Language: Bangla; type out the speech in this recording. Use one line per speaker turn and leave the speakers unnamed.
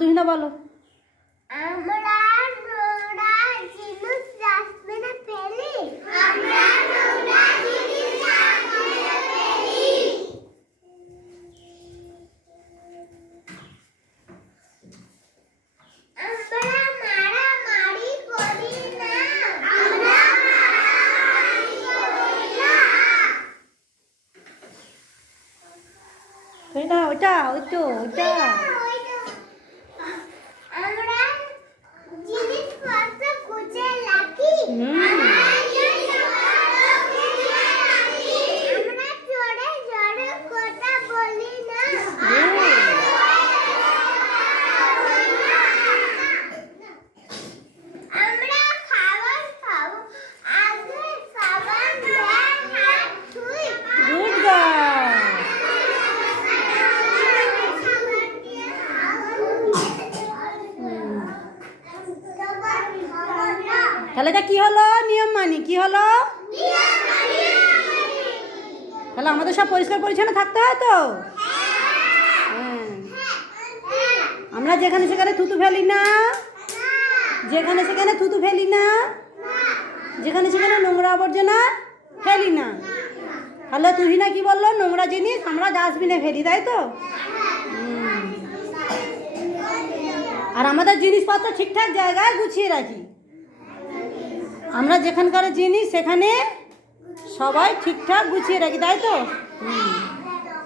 তুই না বলো।
না।
ওইটা ওই তো ওইটা
আমরা জিনিসপত্র গুছিয়ে রাখি
তাহলে এটা কি হলো? নিয়ম মানি, কি হলো? তাহলে আমাদের সব পরিষ্কার পরিচ্ছন্ন থাকতে হয় তো? হ্যাঁ। আমরা যেখানে সেখানে থুতু ফেলি না। যেখানে সেখানে থুতু ফেলি না। যেখানে সেখানে নোংরা আবর্জনা ফেলি না। তাহলে তুই না কি বলল? নোংরা জিনিস আমরা ডাস্টবিনে ফেলি, তাই তো? আর আমাদের জিনিসপত্র ঠিকঠাক জায়গায় গুছিয়ে রাখি। আমরা যেখানকার জিনিস সেখানে সবাই ঠিকঠাক গুছিয়ে রাখি তাই তো?